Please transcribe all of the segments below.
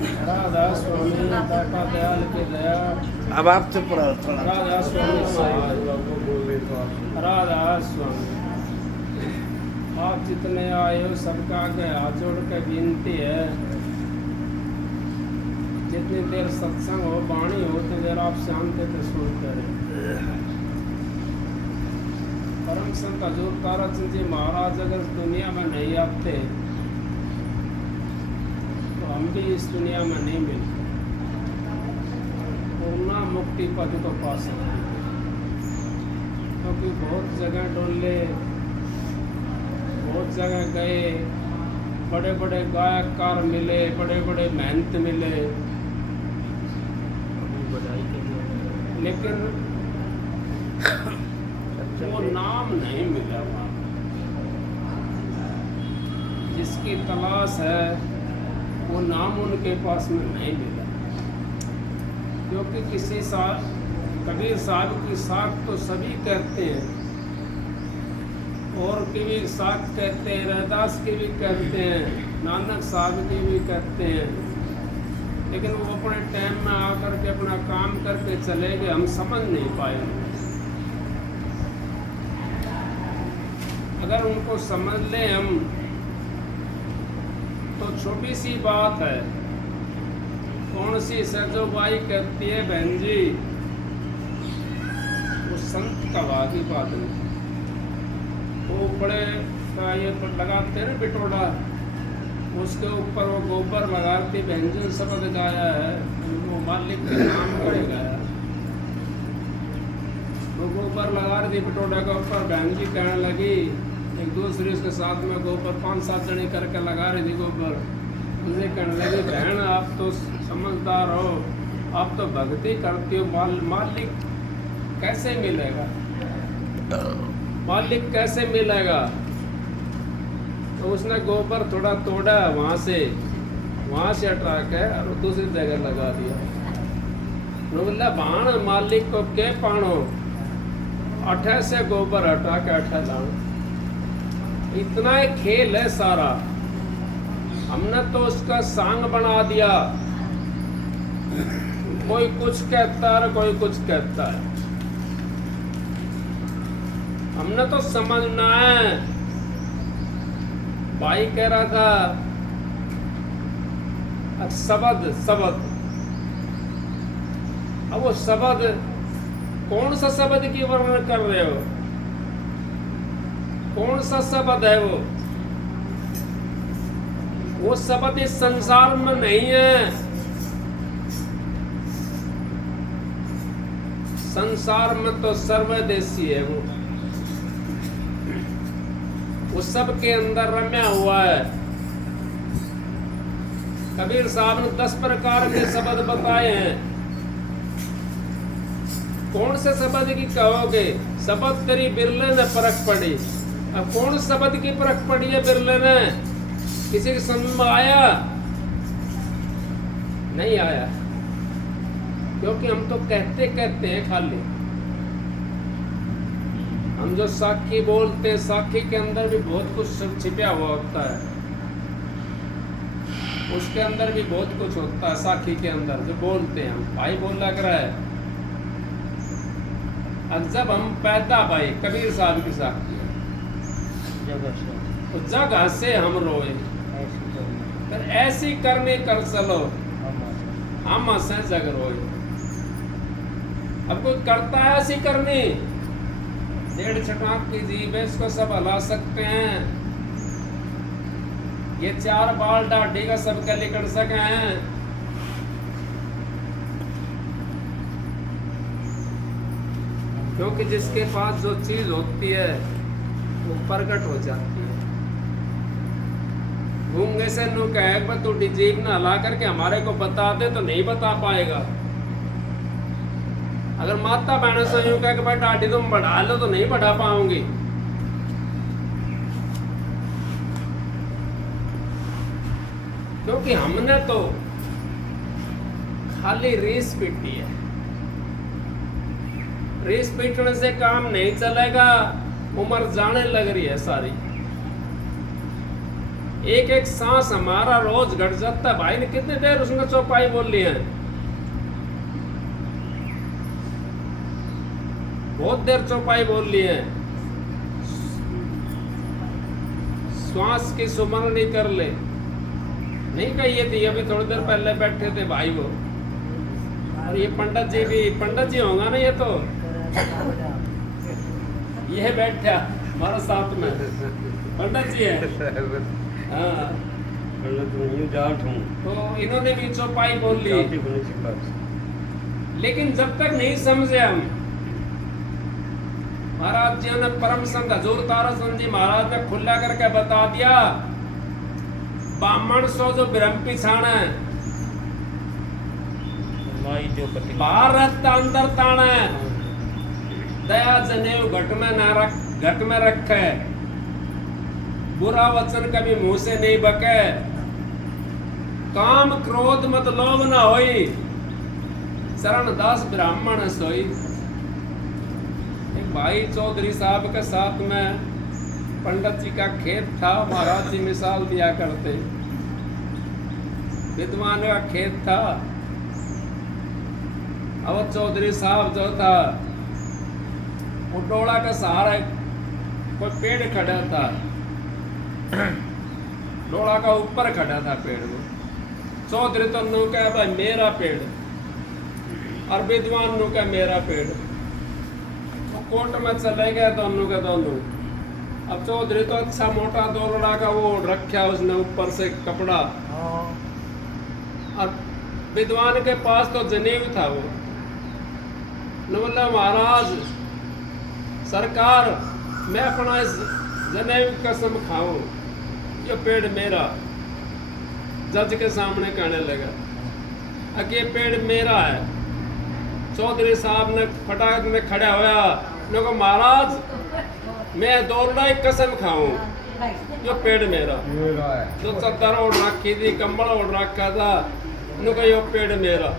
राधा स्वामी दाता दयाल के दया। अब आप चुप रहो थोड़ा। राधा स्वामी राधा स्वामी आप जितने आए हो सबका आगे हाथ जोड़ के विनती है, जितनी देर सत्संग हो वाणी हो उतनी देर आप शांति से सुनते रहे। परम संत हजूर ताराचंद जी महाराज अगर दुनिया में नहीं आते तो हम भी इस दुनिया में नहीं मिलते, पूर्णा मुक्ति पद को पा सकते। क्योंकि बहुत जगह डोले, बहुत जगह गए, बड़े बड़े गायककार मिले, बड़े बड़े मेहनत मिले, लेकिन वो नाम नहीं मिला वहाँ। जिसकी तलाश है वो नाम उनके पास में नहीं मिला। क्योंकि किसी कबीर साहब की साख तो सभी कहते हैं, और की भी साख कहते हैं, रहदास की भी कहते हैं, नानक साहब की भी कहते हैं, लेकिन वो अपने टाइम में आकर के अपना काम करके चले गए, हम समझ नहीं पाए। अगर उनको समझ लें हम तो छोटी सी बात है। कौन सी सरजोबाई कहती है बहन जी, वो संत का वागी बात नहीं। वो बड़े का ये लगाते हैं बिटोड़ा, उसके ऊपर वो गोबर लगाती बहन जी शब्द गाया है, वो मालिक के नाम का ही गाया। वो गोबर लगा रही थी बिटोड़ा के ऊपर, बहन जी कहने लगी, एक दूसरे उसके साथ में गोबर 5-7 जने करके लगा रही थी गोबर। मुझे कहने लगी, बहन आप तो समझदार हो, आप तो भक्ति करती हो, मालिक कैसे मिलेगा, मालिक कैसे मिलेगा। तो उसने गोबर थोड़ा तोड़ा वहाँ से हटा के और दूसरी जगह लगा दिया। बोला बाण मालिक को के पाणो, अठे से गोबर हटा के अठे लाओ। इतना ही खेल है सारा। हमने तो उसका सांग बना दिया, कोई कुछ कहता है कोई कुछ कहता है। हमने तो समझना है। भाई कह रहा था शब्द, अब वो शब्द कौन सा शब्द की वर्णन कर रहे हो, कौन सा शब्द है वो शब्द इस संसार में नहीं है। संसार में तो सर्वदेशी है वो सब के अंदर रम्या हुआ है। कबीर साहब ने 10 प्रकार के शब्द बताए हैं। कौन से शब्द की कहोगे, शब्द तेरी बिरले ने परख पड़ी। अब कौन शब्द की परख पड़ी है बिरले ने, किसी के समझ में आया? नहीं आया, क्योंकि हम तो कहते हैं खाली। हम जो साखी बोलते हैं, साखी के अंदर भी बहुत कुछ छिपा हुआ होता है, उसके अंदर भी बहुत कुछ होता है। साखी के अंदर जो बोलते हैं हम, भाई बोल लग रहा है। अब जब हम पैदा भाई कबीर साहब की साखी तो जगह से हम रोए, फिर ऐसी करने कर चलो हम हंसे जग रोए। अब कोई करता है ऐसी करनी, 1.5 छटाक की जीभ है, इसको सब हला सकते हैं। ये 4 बाल डाढ़ी का सबके लिकड़ सके हैं। क्योंकि जिसके पास जो चीज होती है वो प्रकट हो जाती है। गूंगे से नु कहे तू जीभ न हला करके हमारे को बता दे, तो नहीं बता पाएगा। अगर माता बहनों से यूं कह के भाई डाढ़ी तुम बढ़ा लो, तो नहीं बढ़ा पाऊंगी। क्योंकि हमने तो खाली रीस पीटी है। रीस पीटने से काम नहीं चलेगा, उम्र जाने लग रही है सारी। एक एक सांस हमारा रोज घट जाता है। भाई ने कितनी देर उसने चौपाई बोल ली है, बहुत देर चौपाई बोल ली है। श्वास की सुमरनी कर ले, नहीं कही थी। अभी थोड़ी देर पहले बैठे थे भाई वो, और ये पंडित जी भी, पंडित जी होगा ना ये तो, ये बैठा हमारे साथ में पंडित जी है। हाँ, तो इन्होंने भी चौपाई बोल ली। लेकिन जब तक नहीं समझे हम, महाराज जी ने परम संत हजूर तारा संत जी महाराज ने खुला करके बता दिया, ब्राह्मण सो जो ब्रह्म पिछाण है, बाहर रहता अंदर ताण है, दया जनेऊ घट में ना रख, घट में रखे, बुरा वचन कभी मुंह से नहीं बके, काम क्रोध मत लोभ न होई, शरण दास ब्राह्मण सोई। एक भाई चौधरी साहब के साथ में पंडित जी का खेत था, महाराज जी मिसाल दिया करते, विद्वान का खेत था। अब चौधरी साहब जो था वो डोला का सहारा कोई पेड़ खड़ा था, डोला का ऊपर खड़ा था पेड़ वो। चौधरी तो नु कहा भाई मेरा पेड़, और विद्वान नु कहा मेरा पेड़। वो कोर्ट में चले गए दोनों के दोनों। अब चौधरी तो अच्छा मोटा दोलड़ा का वो रखा उसने ऊपर से कपड़ा, और विद्वान के पास तो जनेऊ था वो। न बोला महाराज सरकार, मैं अपना इस जनेऊ कसम खाऊं, ये पेड़ मेरा। जज के सामने कहने लगा कि ये पेड़ मेरा है। चौधरी साहब ने फटाक में खड़ा होया, ने कहा महाराज मैं दोलड़ा एक कसम खाऊं, जो पेड़ मेरा। तो चद्दर ओढ़ रखी थी, कंबल ओढ़ रखा था, ने कहा ये पेड़ मेरा।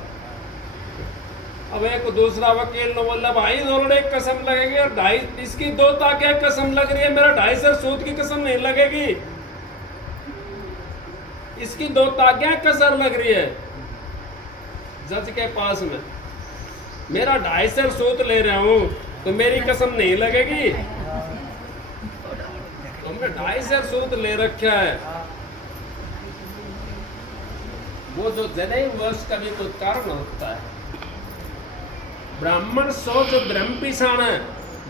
अब एक दूसरा वकील ने बोला भाई दोलड़े कसम लगेगी, और 2.5 इसकी 2 ताके कसम लग रही है, मेरा 2.5 सर सूद की कसम नहीं लगेगी, इसकी 2 ताकियां कसर लग रही है। जज के पास में मेरा 2.5 सर सूद ले रहा हूं, तो मेरी कसम नहीं लगेगी? तुमने 2.5 सर सूद ले रखा है। वो जो जनेऊ वर्ष का भी कोई कारण होता है। ब्राह्मण सो जो ब्रह्म पिछाण है,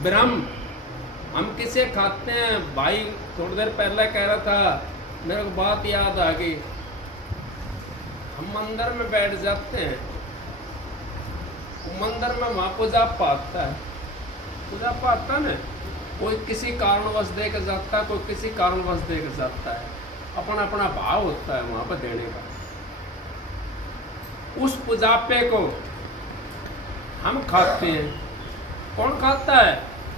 ब्रह्म हम किसे खाते हैं। भाई थोड़ी देर पहले कह रहा था, मेरे को बात याद आ गई। हम मंदिर में बैठ जाते हैं, मंदिर में वहां पूजा पाता है, पूजा पाता ना, कोई किसी कारणवश दे के जाता है, कोई किसी कारणवश दे के जाता है। अपना अपना भाव होता है वहां पर देने का। उस पूजापे को हम खाते हैं। कौन खाता है?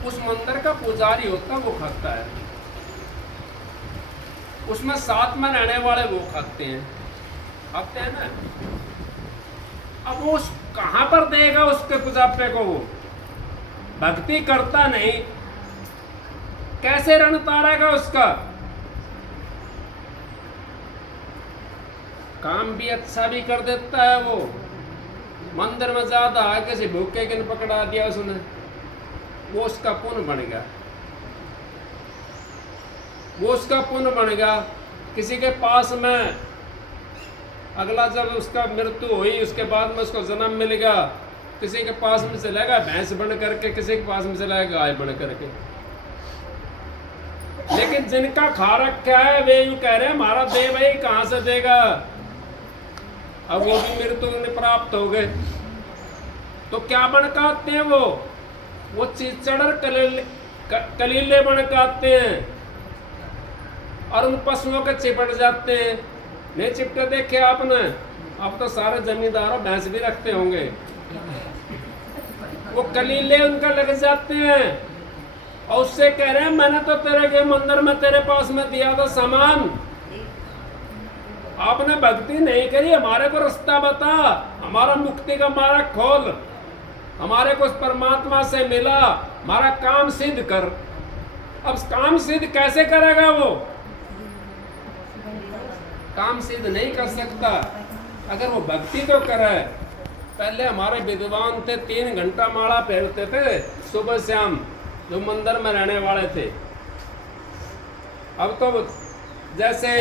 उस मंदिर का पुजारी होता है, वो खाता है। उसमें साथ में रहने वाले वो खाते हैं ना। अब वो कहां पर देगा उसके पुजापे को? वो भक्ति करता नहीं, कैसे रण तारेगा उसका? काम भी अच्छा भी कर देता है वो। मंदिर में ज्यादा किसी भूखे के पकड़ा दिया उसने, वो उसका पुण्य बन गया, वो उसका पुण्य बन गया। किसी के पास में अगला जब उसका मृत्यु हुई, उसके बाद में उसको जन्म मिल गया, किसी के पास में चलेगा भैंस बन करके, किसी के पास में चलेगा गाय बन करके। लेकिन जिनका खा रखा है वे यूं कह रहे हैं हमारा दे भाई, कहां से देगा? अब वो भी मृत्यु उन्हें प्राप्त हो गए, तो क्या बन काटते हैं वो चिचड़ कलीले बन काटते हैं, और उन पशुओं के चिपट जाते हैं। नहीं चिपटे देखे आपने? आप तो सारे जमींदार भैंस भी रखते होंगे, वो कलीले उनका लग जाते हैं, और उससे कह रहे हैं मैंने तो तेरे के मंदिर में तेरे पास में दिया था सामान, आपने भक्ति नहीं करी, हमारे को रास्ता बता, हमारा मुक्ति का मार्ग खोल, हमारे को परमात्मा से मिला, हमारा काम सिद्ध कर। अब काम सिद्ध कैसे करेगा वो? काम सिद्ध नहीं कर सकता। अगर वो भक्ति तो करे। पहले हमारे विद्वान थे 3 घंटा माला फेरते थे सुबह शाम, जो मंदिर में रहने वाले थे। अब तो जैसे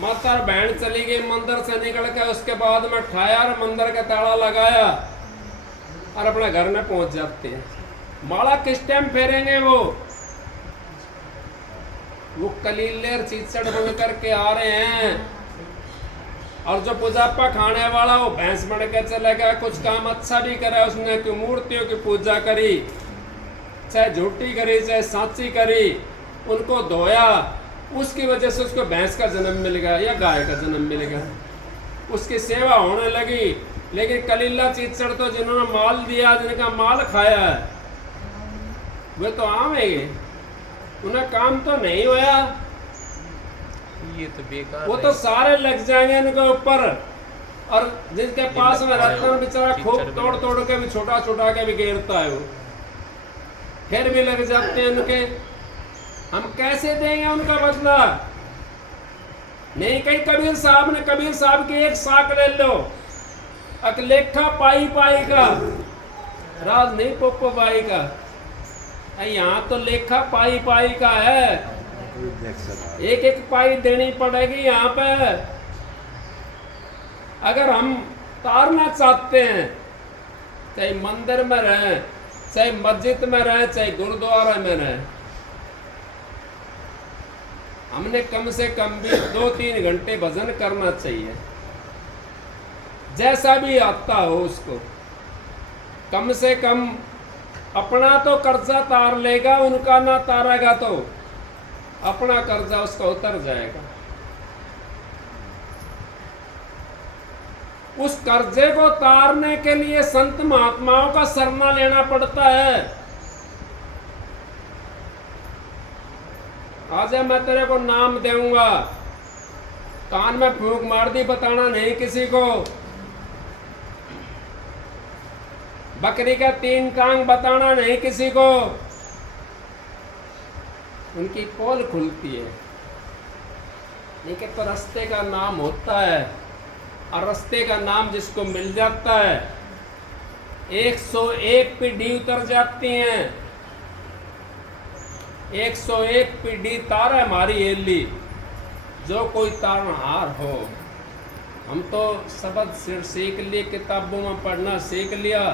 माता बहन चली गई मंदिर से निकल के, उसके बाद में ठाया और मंदिर का ताला लगाया और अपने घर में पहुंच जाते हैं। माला किस टाइम फेरेंगे? वो कलीलेर चीचड़ बन करके आ रहे हैं। और जो पूजापा खाने वाला वो भैंस बन के चले गया। कुछ काम अच्छा भी करा उसने, कि मूर्तियों की पूजा करी, चाहे झूठी करी चाहे साची करी, उनको धोया, उसकी वजह से उसको भैंस का जन्म मिल गया या गाय का जन्म मिल गया, उसकी सेवा होने लगी। लेकिन कलीला चीचड़ तो जिन्होंने माल दिया, जिनका माल खाया है, वे तो आवेंगे, उन्हें काम तो नहीं होया। ये तो बेकार वो तो सारे लग जाएंगे उनके ऊपर। और जिनके पास में रत्न बेचारा खूब तोड़ तोड़ के भी, छोटा छोटा के भी गिरता है, वो फिर भी लग जाते हैं उनके। हम कैसे देंगे उनका बदला? नहीं, कहीं कबीर साहब की एक साख ले लो, अकलेखा पाई पाई का राज नहीं, पोपो पाई का। यहाँ तो लेखा पाई पाई का है, एक एक पाई देनी पड़ेगी यहाँ पे। अगर हम तारना चाहते हैं, चाहे मंदिर में रहें, चाहे मस्जिद में रहें, चाहे गुरुद्वारा में रहें, हमने कम से कम भी 2-3 घंटे भजन करना चाहिए। जैसा भी आता हो उसको कम से कम अपना तो कर्जा तार लेगा, उनका ना तारेगा तो अपना कर्जा उसका उतर जाएगा। उस कर्जे को तारने के लिए संत महात्माओं का शरणा लेना पड़ता है। आज मैं तेरे को नाम दूंगा, कान में फूंक मार दी, बताना नहीं किसी को। बकरी का 3 टांग बताना नहीं किसी को। उनकी पोल खुलती है, लेकिन तो रास्ते का नाम होता है, और रास्ते का नाम जिसको मिल जाता है 101 पीढ़ी उतर जाती हैं। 101 पीढ़ी तार है हमारी एली, जो कोई तारनहार हो। हम तो शब्द सीख लिए, किताबों में पढ़ना सीख लिया।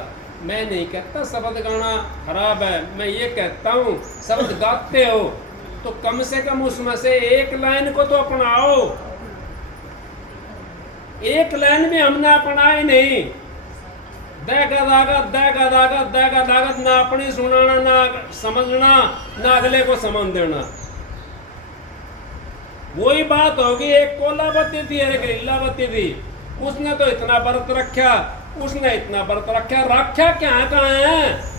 मैं नहीं कहता शब्द गाना खराब है, मैं ये कहता हूँ शब्द गाते हो तो कम से कम उसमें से एक लाइन को तो अपनाओ। एक लाइन भी हमने अपनाई नहीं। देगा दागत ना अपनी सुनाना, ना समझना, ना अगले को समझ देना। वही बात होगी, एक कोलावती थी, एक लीलावती थी। उसने तो इतना व्रत रखा, उसने इतना व्रत रखा, क्या कहाँ है?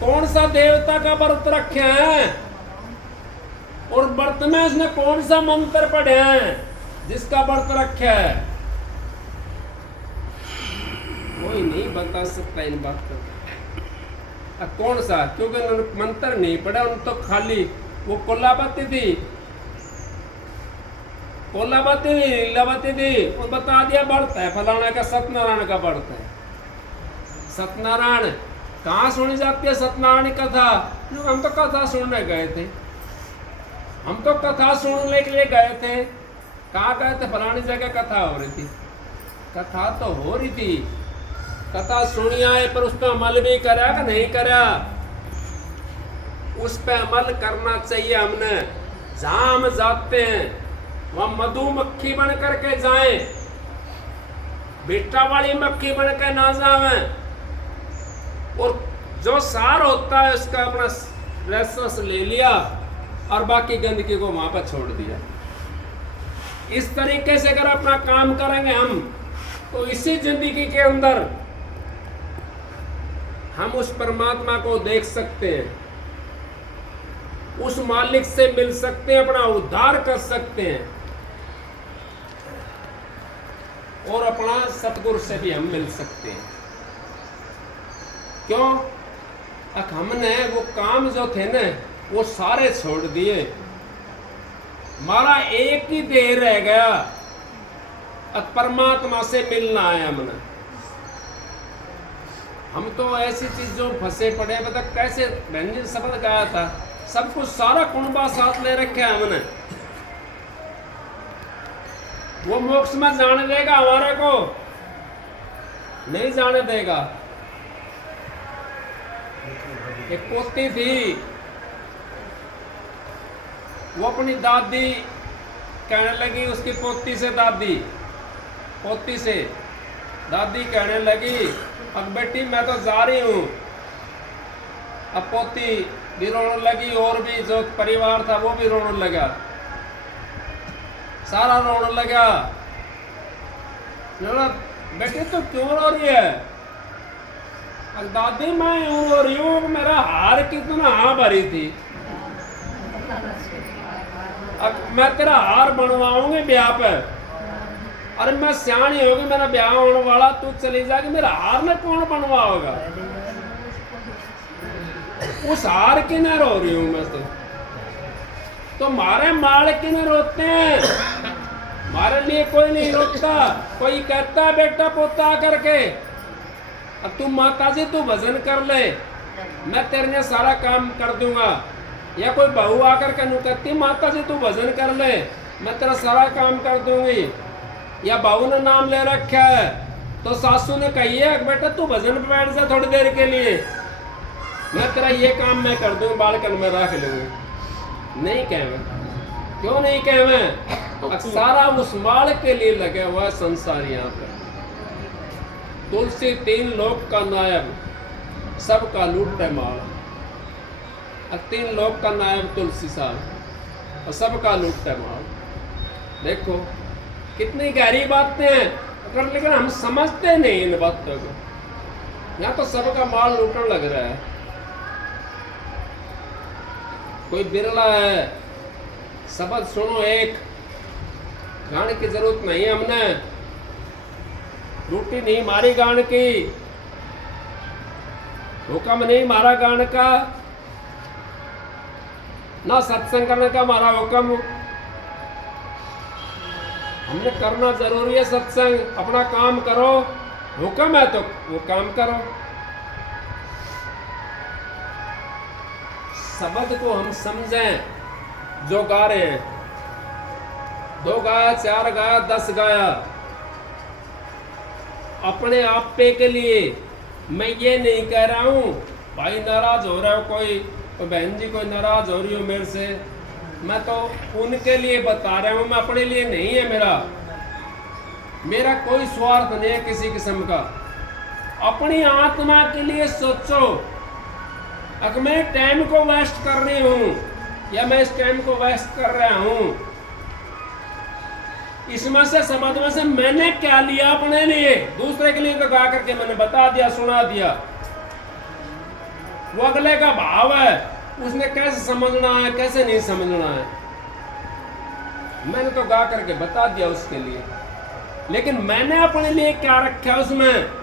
कौन सा देवता का व्रत रखा है? और व्रत में उसने कौन सा मंत्र पढ़े हैं जिसका व्रत रखा है? कोई नहीं बता सकता इन बातों को। कौन सा? क्योंकि उन्होंने मंत्र नहीं पढ़ा, उन तो खाली वो कोलावती थी, लीलावती थी, वो बता दिया व्रत है फलाना का, सत्यनारायण का व्रत है। सत्यनारायण कहाँ सुनी जाती है? सत्यनारायण की कथा। हम तो कथा सुनने गए थे, हम तो कथा सुनने के लिए गए थे। कहाँ गए थे? फलानी जगह कथा हो रही थी। कथा तो हो रही थी, कथा सुनी आए, पर उस पर अमल भी करा कि नहीं करा? उस पर अमल करना चाहिए हमने। जहाँ हम जाते हैं वहाँ मधुमक्खी बन करके जाएं, बेटा वाली मक्खी बन के ना जाएं। और जो सार होता है उसका अपना रस ले लिया और बाकी गंदगी को वहां पर छोड़ दिया। इस तरीके से अगर अपना काम करेंगे हम, तो इसी जिंदगी के अंदर हम उस परमात्मा को देख सकते हैं, उस मालिक से मिल सकते हैं, अपना उद्धार कर सकते हैं, और अपना सतगुरु से भी हम मिल सकते हैं। क्यों? हमने वो काम जो थे ना वो सारे छोड़ दिए। हमारा एक ही देह रह गया, अब परमात्मा से मिलना है हमने। हम तो ऐसी चीजों फंसे पड़े, बता कैसे व्यंजन शब्द गाया था, सब कुछ सारा कुंबा साथ ले रखे है हमने। वो मोक्ष में जाने देगा हमारे को? नहीं जाने देगा। एक पोती थी, वो अपनी दादी कहने लगी, उसकी पोती से दादी कहने लगी, अब बेटी मैं तो जा रही हूं। अब पोती भी रोने लगी, और भी जो परिवार था वो भी रोने लगा, सारा रोने लगा। बेटी तो क्यों रो रही है? अब दादी मैं यूं रो रही हूं, मेरा हार कितना भरी थी, अब मैं तेरा हार बनवाऊंगी ब्याह पे। अरे मैं सियाणी होगी, मेरा ब्याह होने वाला, तू चली जाएगी, मेरा हार में कौन बनवाओगा? उस हार की न रो रही हूं मैं तो मारे माल की न रोते हैं, हमारे लिए कोई नहीं रोता। कोई कहता है बेटा पोता आकर के, अब तू माता जी तू भजन कर ले, मैं तेरे लिए सारा काम कर दूंगा। या कोई बहू आकर के कहती माता जी तू भजन कर ले, मैं तेरा सारा काम कर दूंगी। या बहू ने नाम ले रखा है तो सासू ने कही है बेटा तू भजन पे बैठ जा थोड़ी देर के लिए, मैं तेरा ये काम मैं कर दूंगी, बालकन में रख लूंगी। नहीं कहवे, क्यों नहीं कहवे? सारा उस माल के लिए लगे हुआ संसार। यहाँ पे तुलसी 3 लोक का नायब, सबका लूटे माल। 3 लोक का नायब तुलसी साहब और सबका लूटे माल। देखो कितनी गहरी बातें हैं, लेकिन हम समझते नहीं इन बातों को। यहाँ तो सबका माल लूटने लग रहा है, कोई बिरला है। शब्द सुनो, एक गाने की जरूरत नहीं है, हमने रोटी नहीं मारी गान की, हुक्म नहीं मारा गान का, ना सत्संग करने का हमारा हुक्म। हमने करना जरूरी है सत्संग, अपना काम करो, हुक्म है तो वो काम करो। शब्द को हम समझें जो गा रहे हैं, 2 गाया, 4 गाया, 10 गाया, अपने आप पे के लिए। मैं ये नहीं कह रहा हूं भाई नाराज हो रहा हो कोई बहन जी, कोई नाराज हो रही हो मेरे से, मैं तो उनके लिए बता रहा हूं, मैं अपने लिए नहीं है। मेरा कोई स्वार्थ नहीं है किसी किस्म का। अपनी आत्मा के लिए सोचो, अगर मैं टाइम को वेस्ट कर रही हूं या मैं इस टाइम को वेस्ट कर रहा हूं, इसमें से समझ में से मैंने क्या लिया अपने लिए? दूसरे के लिए तो गा करके मैंने बता दिया, सुना दिया। वो अगले का भाव है, उसने कैसे समझना है कैसे नहीं समझना है, मैंने तो गा करके बता दिया उसके लिए। लेकिन मैंने अपने लिए क्या रखा उसमें?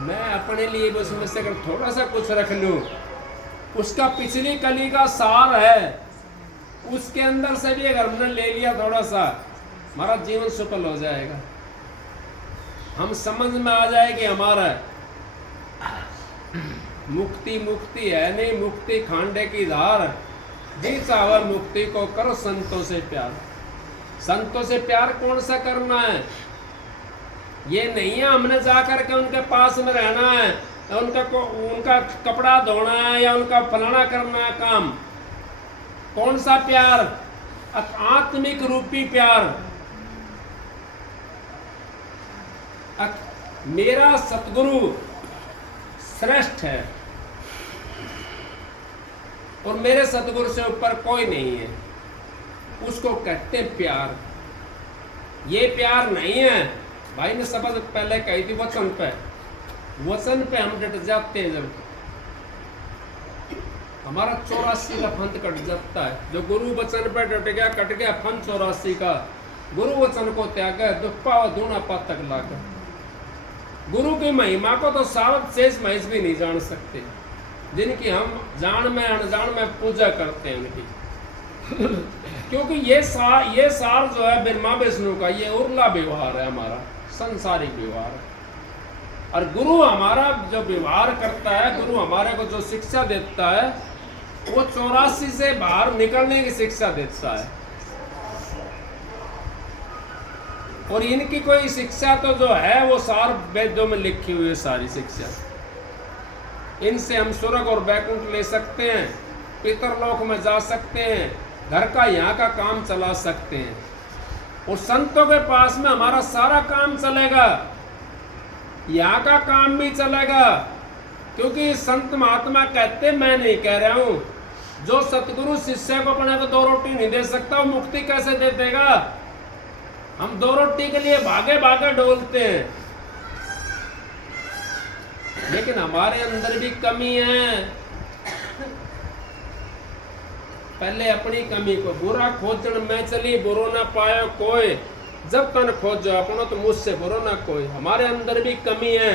मैं अपने लिए बस उसमें से अगर थोड़ा सा कुछ रख लूं, उसका पिछली कली का सार है, उसके अंदर से भी अगर हमने ले लिया थोड़ा सा, हमारा जीवन सफल हो जाएगा। हम समझ में आ जाएगी हमारा मुक्ति मुक्ति है नहीं, मुक्ति खांडे की धार, जी चाहे मुक्ति को करो संतों से प्यार। संतों से प्यार कौन सा करना है? ये नहीं है हमने जाकर के उनके पास में रहना है, उनका कपड़ा धोना है या उनका फलाना करना है काम। कौन सा प्यार? आत्मिक रूपी प्यार। मेरा सतगुरु श्रेष्ठ है और मेरे सतगुरु से ऊपर कोई नहीं है, उसको कहते हैं प्यार। ये प्यार नहीं है। भाई ने शब्द पहले कही थी वचन पे, वचन पे हम डट जाते हैं। जब हमारा 84 का फंद कट जाता है, जो गुरु वचन पे डट गया कट गया फंद 84 का। गुरु वचन को त्याग दुप्पा व दूना पातक लाकर। गुरु की महिमा को तो सावत शेष महेश भी नहीं जान सकते। जिनकी हम जान में अनजान में पूजा करते हैं उनकी। क्योंकि ये सार जो है ब्रह्मा विष्णु का, ये उर्ला व्यवहार है हमारा, संसारिक व्यवहार है। और गुरु हमारा जो व्यवहार करता है, गुरु हमारे को जो शिक्षा देता है, वो 84 से बाहर निकलने की शिक्षा देता है। और इनकी कोई शिक्षा तो जो है वो सार वेदों में लिखी हुई है, सारी शिक्षा। इनसे हम स्वर्ग और वैकुंठ ले सकते हैं, पितरलोक में जा सकते हैं, घर का यहाँ का काम चला सकते हैं। और संतों के पास में हमारा सारा काम चलेगा, यहाँ का काम भी चलेगा। क्योंकि संत महात्मा कहते, मैं नहीं कह रहा हूं, जो सतगुरु शिष्य को अपने को 2 रोटी नहीं दे सकता, वो मुक्ति कैसे दे देगा? हम 2 रोटी के लिए भागे भागे डोलते हैं। लेकिन हमारे अंदर भी कमी है। पहले अपनी कमी को, बुरा खोजन में चली बुरो ना पायो कोई, जब तन खोजो अपनो तो मुझसे बुरो ना कोई। हमारे अंदर भी कमी है।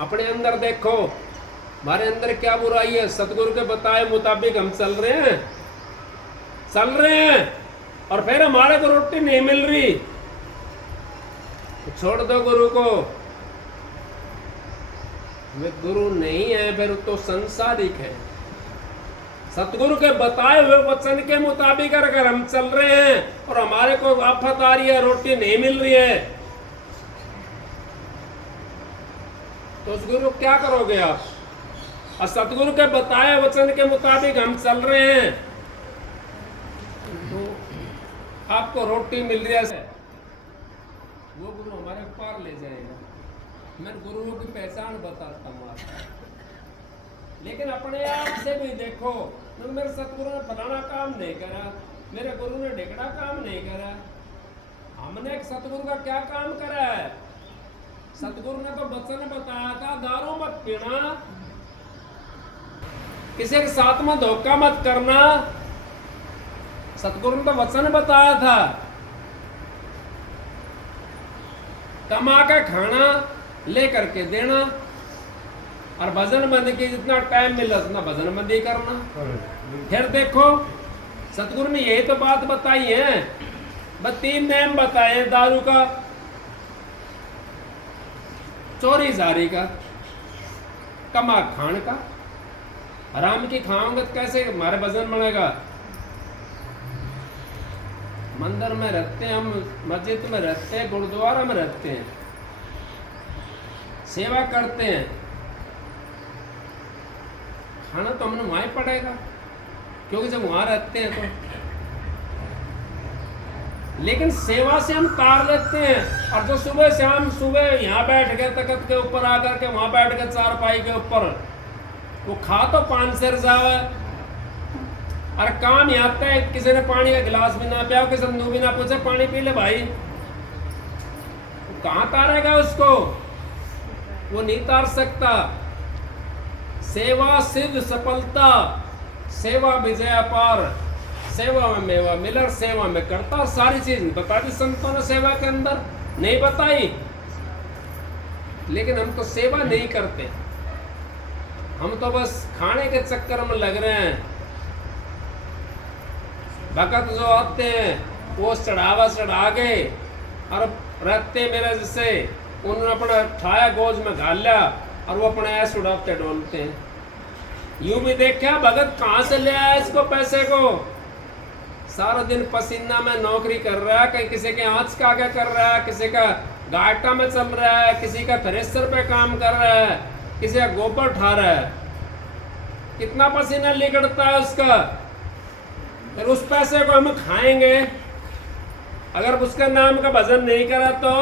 अपने अंदर देखो, हमारे अंदर क्या बुराई है? सतगुरु के बताए मुताबिक हम चल रहे हैं और फिर हमारे को रोटी नहीं मिल रही, तो छोड़ दो गुरु को। वे गुरु नहीं है, फिर तो संसारिक है। सतगुरु के बताए हुए वचन के मुताबिक अगर हम चल रहे हैं और हमारे को आफत आ रही है, रोटी नहीं मिल रही है, तो उस गुरु क्या करोगे आप? और सतगुरु के बताए वचन के मुताबिक हम चल रहे हैं, तो आपको रोटी मिल रही है, वो गुरु हमारे पार ले जाएगा। मैं गुरुओं की पहचान बताता हूँ आपको। लेकिन अपने आप से भी देखो, मेरे सतगुरु ने फलाना काम नहीं करा, मेरे गुरु ने ढेकड़ा काम नहीं करा। हमने एक सतगुरु का क्या काम करा है? सतगुरु ने तो वचन बताया था, दारू मत पीना, किसी के साथ में धोखा मत करना। सतगुरु ने तो वचन बताया था। कमा के खाना, ले करके देना, और भजन बंदी की जितना टाइम मिला उतना भजन बंदी करना। फिर देखो, सतगुरु ने यही तो बात बताई है। बस 3 नियम बताए, दारू का, चोरी जारी का, कमा खान का। हराम की खाओगे तो कैसे हमारे भजन बनेगा? मंदिर में रहते हैं हम, मस्जिद में रहते हैं, गुरुद्वारा में रहते हैं, सेवा करते हैं, खाना तो हमने वहाँ ही पड़ेगा, क्योंकि जब वहाँ रहते हैं तो। लेकिन सेवा से हम तार लेते हैं। और जो सुबह शाम सुबह यहाँ बैठ गए तख्त के ऊपर आकर के, वहाँ बैठ गए चारपाई के ऊपर, वो खा तो 5 सेर जावे, और काम यहाँ आते किसी ने पानी का गिलास भी ना पिया, किसी ने भी ना पूछे पानी पी ले भाई, कहाँ तारेगा उसको? वो नहीं तार सकता। सेवा सिद्ध सफलता, सेवा विजय अपार, सेवा में मेवा मिलर, सेवा में करता। सारी चीज बता दी संतों ने सेवा के अंदर, नहीं बताई। लेकिन हम तो सेवा नहीं करते, हम तो बस खाने के चक्कर में लग रहे हैं। भगत जो आते हैं वो चढ़ावा चढ़ा गए और रहते मेरे जैसे, उन्होंने अपना ठाया गोज में घाल लिया और वो अपने ऐसे उड़ाते डोलते हैं। यूं भी देखा भगत कहाँ से ले आया इसको पैसे को? सारा दिन पसीना में नौकरी कर रहा है, कहीं किसी के आँच का आगे कर रहा है, किसी का घाटा में चल रहा है, किसी का थ्रेसर पे काम कर रहा है, किसी का गोबर उठा रहा है। कितना पसीना निकलता है उसका। फिर उस पैसे को हम खाएंगे, अगर उसका नाम का भजन नहीं करा तो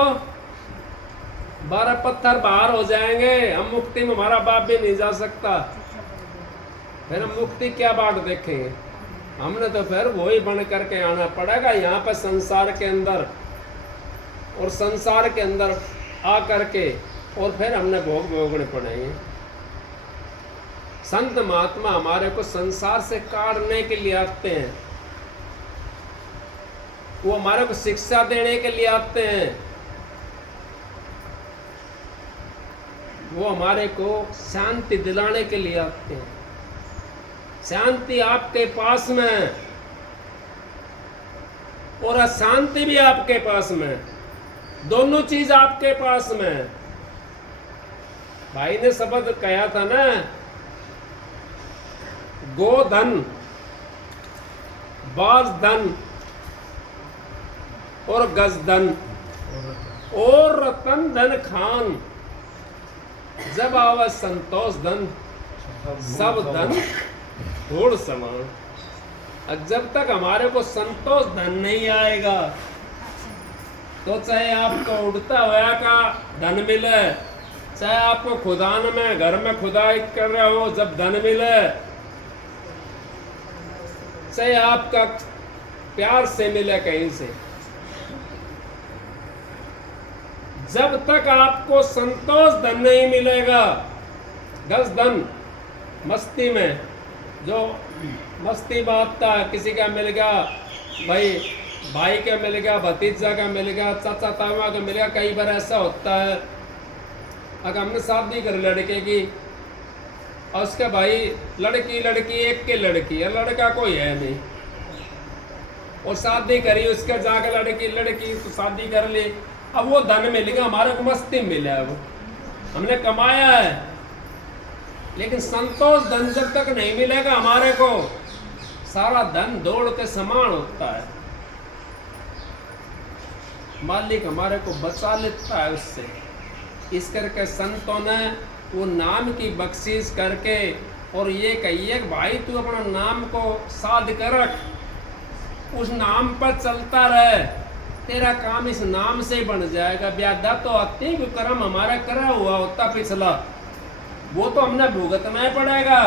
12 पत्थर बाहर हो जाएंगे। हम मुक्ति में, हमारा बाप भी नहीं जा सकता। फिर हम मुक्ति क्या बाट देखेंगे? हमने तो फिर वही बन करके आना पड़ेगा यहाँ पर संसार के अंदर, और संसार के अंदर आ करके और फिर हमने भोग भोगने पड़ेंगे। संत महात्मा हमारे को संसार से काटने के लिए आते हैं, वो हमारे को शिक्षा देने के लिए आते हैं। वो हमारे को शांति दिलाने के लिए आते हैं। शांति आपके पास में है और अशांति भी आपके पास में है, दोनों चीज आपके पास में है। भाई ने शब्द कहा था ना, गोधन, बाजधन और गजधन और रतन धन खान, जब आवे संतोष धन सब धन थोड़ समान। और जब तक हमारे को संतोष धन नहीं आएगा तो चाहे आपको उड़ता हुआ का धन मिले, चाहे आपको खुदान में घर में खुदाई कर रहे हो जब धन मिले, चाहे आपका प्यार से मिले कहीं से, जब तक आपको संतोष धन नहीं मिलेगा, गज धन मस्ती में जो मस्ती बांटता है, किसी का मिल गया भाई का मिल गया, भतीजा का मिल गया, चाचा तामा का मिल गया। कई बार ऐसा होता है अगर हमने शादी कर लड़के की और उसका भाई लड़की एक के लड़की है, लड़का कोई है नहीं, और शादी करी उसके जाकर लड़की तो शादी कर ली। अब वो धन मिलेगा, हमारे को मस्ती मिला है, वो हमने कमाया है, लेकिन संतोष धन जब तक नहीं मिलेगा हमारे को, सारा धन दौड़ के समान होता है। मालिक हमारे को बचा लेता है उससे। इस करके संतों ने वो नाम की बख्शीश करके और ये कहिए कि भाई तू अपना नाम को साध कर रख, उस नाम पर चलता रहे, तेरा काम इस नाम से ही बन जाएगा। ब्यादा तो आते ही कर्म हमारा करा हुआ होता पिछला, वो तो हमने भुगतना ही पड़ेगा,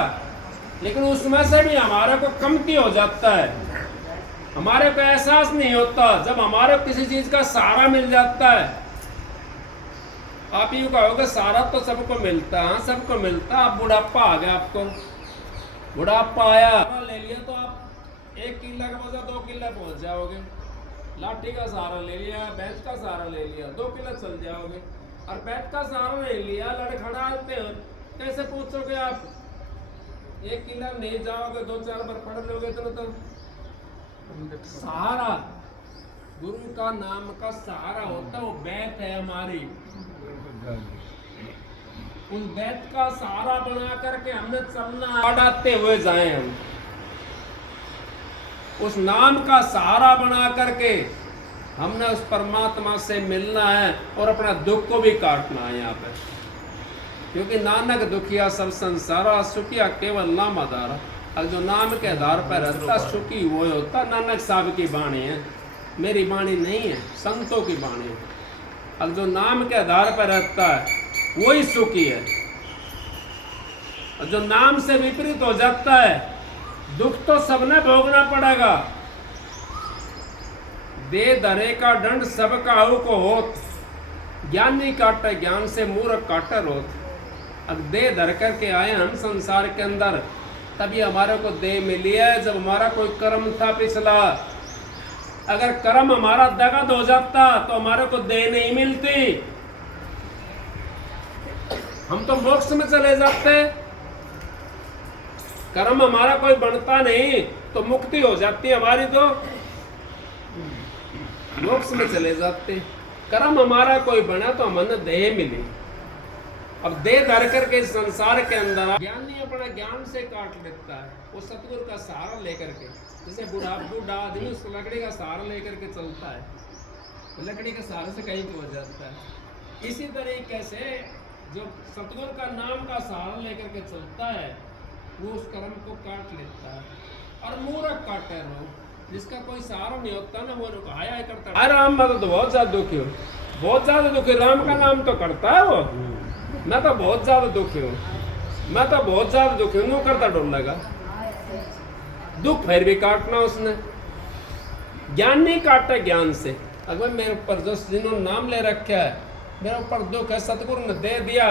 लेकिन उसमें से भी हमारे को कमती हो जाता है, हमारे को एहसास नहीं होता। जब हमारे को किसी चीज का सहारा मिल जाता है, आप यूँ कहोगे सहारा तो सबको मिलता है, सबको मिलता। आप बुढ़ापा आ गया, आपको बुढ़ापा आया, ले लिया तो आप 1 किला के बजाय 2 किला पहुंच जाओगे। लाठी का सहारा ले लिया, बैठ का सहारा ले लिया, 2 किला चल जाओगे। और बैठ का सहारा नहीं लिया, लड़खड़ाते हो, कैसे पूछोगे आप? 1 किला नहीं जाओगे, 2-4 बार पढ़ लोगे तो सहारा गुरु का नाम का सहारा होता है, वो बैत है हमारी। उस बैत का सहारा बना करके हमने चलना, बढ़ाते हुए जाए हम। उस नाम का सहारा बना करके हमने उस परमात्मा से मिलना है और अपना दुख को भी काटना है यहाँ पे, क्योंकि नानक दुखिया सब संसारा, सुखिया केवल नाम आधारा। अब जो नाम के आधार पर रहता सुखी वो होता। नानक साहब की वाणी है, मेरी वाणी नहीं है, संतों की वाणी है। अब जो नाम के आधार पर रहता है वही सुखी है, और जो नाम से विपरीत हो जाता है दुख तो सबने भोगना पड़ेगा। दे धरे का दंड सब काहू को होत, ज्ञानी काटे ज्ञान से मूर्ख काटे रोत। अब दे धर करके आए हम संसार के अंदर, तभी हमारे को देह मिली है। जब हमारा कोई कर्म था पिछला, अगर कर्म हमारा दगद हो जाता तो हमारे को देह नहीं मिलती, हम तो मोक्ष में चले जाते। कर्म हमारा कोई बनता नहीं तो मुक्ति हो जाती हमारी, तो मोक्ष में चले जाते। कर्म हमारा कोई बना तो हमें देह मिली। अब देह धर करके संसार के अंदर ज्ञानी अपना ज्ञान से काट लेता है, वो सतगुरु का सहारा लेकर के। जैसे बूढ़ा आदमी उस लकड़ी का सहारा लेकर के चलता है, तो लकड़ी के सहारे से कहीं पहुंच जाता है। इसी तरीके से जो सतगुरु का नाम का सहारा लेकर के चलता है, वो उस कर्म को काट लेता है। और मूर्ख काटे रहो, जिसका कोई सहारा नहीं होता ना, वो रुकाया करता है। राम मैं तो बहुत ज्यादा दुखी हूँ, बहुत ज्यादा दुखी। राम का नाम तो करता है वो, मैं तो बहुत ज्यादा दुखी हूँ, मैं तो बहुत ज्यादा दुखी हूँ, करता डर लगा। दुख फिर भी काटना उसने। ज्ञान नहीं काटा ज्ञान से। अगर मेरे ऊपर जो जिन्होंने नाम ले रखा है, मेरे ऊपर दुख है, सतगुरु ने दे दिया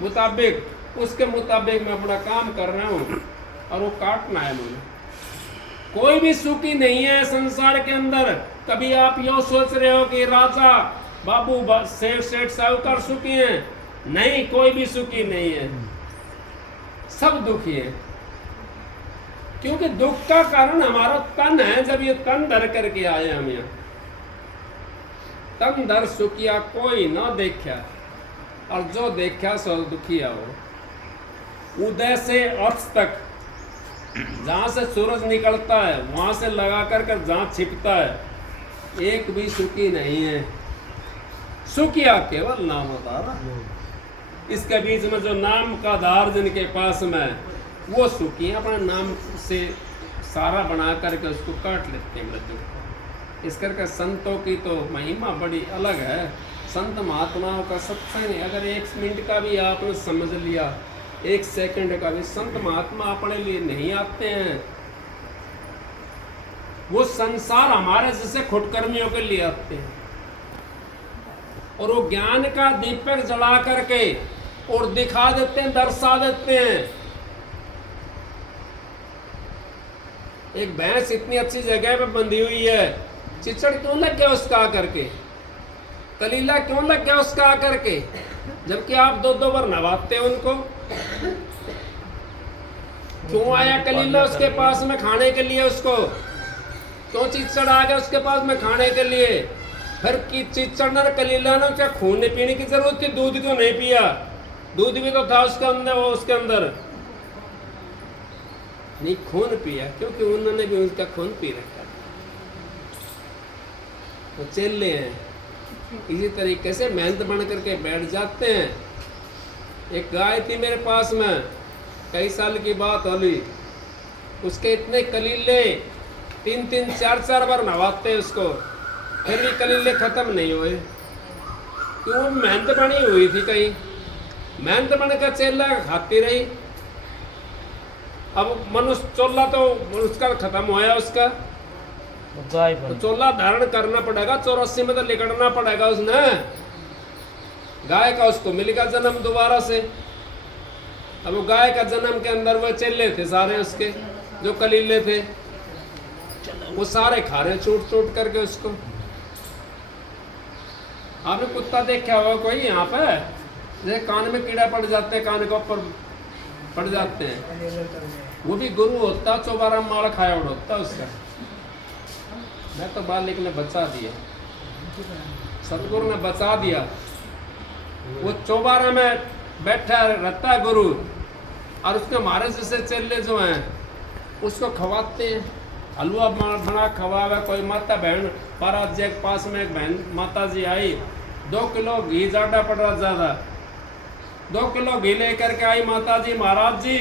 मुताबिक, उसके मुताबिक मैं अपना काम कर रहा हूँ और वो काटना है मुझे। कोई भी सुखी नहीं है संसार के अंदर। कभी आप यो सोच रहे हो कि राजा बाबू सेठ साहूकार सुखी हैं, नहीं, कोई भी सुखी नहीं है, सब दुखी है। क्योंकि दुख का कारण हमारा तन है। जब ये तन धर करके आए हम यहाँ, तन धर सुखिया कोई ना देखा, और जो देखा सो दुखिया हो। उदय से अस्त तक, जहां से सूरज निकलता है वहां से लगा कर जहां छिपता है, एक भी सुखी नहीं है। सुखिया केवल नाम होता है। इसके बीच में जो नाम का धार जिनके पास में, वो सुखी है। अपने नाम से सारा बना करके उसको काट लेते हैं मृत्यु। इस करके संतों की तो महिमा बड़ी अलग है। संत महात्माओं का सत्संग अगर 1 मिनट का भी आपने समझ लिया, 1 सेकंड का भी, संत महात्मा अपने लिए नहीं आते हैं। वो संसार हमारे जैसे खुटकर्मियों के लिए आते हैं, और वो ज्ञान का दीपक जला करके और दिखा देते हैं, दर्शा देते हैं। एक भैंस इतनी अच्छी जगह पे बंधी हुई है, चिचड़ क्यों लग गया उसका आकर के, कलीला क्यों लग गया उसका आकर के, जबकि आप 2-2 बार नवाते हो उनको। क्यों आया कलीला उसके पास में खाने के लिए, उसको क्यों चिचड़ आ गया उसके पास में खाने के लिए। फिर की चिचड़ ने कलीला ने क्या खून पीने की जरूरत थी, दूध क्यों नहीं पिया, दूध भी तो था उसके अंदर, वो उसके अंदर नहीं खून पिया, क्योंकि उन्होंने भी उसका खून पी रखा। तो चेले हैं इसी तरीके से मेहनत बन करके बैठ जाते हैं। एक गाय थी मेरे पास में, कई साल की बात होली, उसके इतने कलीले 3-3, 4-4 बार नवाते उसको, फिर भी कलीले खत्म नहीं हुए। क्यों? मेहनत बनी हुई थी, कहीं मेहनत बन कर चेला खाती रही। अब मनुष्य चोला तो उसका खत्म होया, उसका तो चोला धारण करना पड़ेगा। 84 में तो निकलना पड़ेगा उसने, गाय का उसको मिलेगा जन्म दोबारा से। अब वो गाय का जन्म के अंदर वो चेले थे सारे उसके, जो कलीले थे, वो सारे खा रहे चोट चोट करके उसको। आपने कुत्ता देखा होगा कोई यहाँ पे, जैसे कान में कीड़ा पड़ जाते हैं, कान के ऊपर पड़ जाते हैं, वो भी गुरु होता, 4 माल खाया होता उसका। मैं तो बालिक ने बचा दिया, सतगुरु ने बचा दिया। वो 4 में बैठा रहता है गुरु, और उसके हमारे जैसे चेले जो हैं उसको खवाते हैं, हलवा बना खवावे। कोई माता बहन पाराज के पास में एक बहन माता जी आई, 2 किलो घी ज़्यादा पड़ रहा, ज़्यादा 2 किलो घी लेकर के आई। माता जी, महाराज जी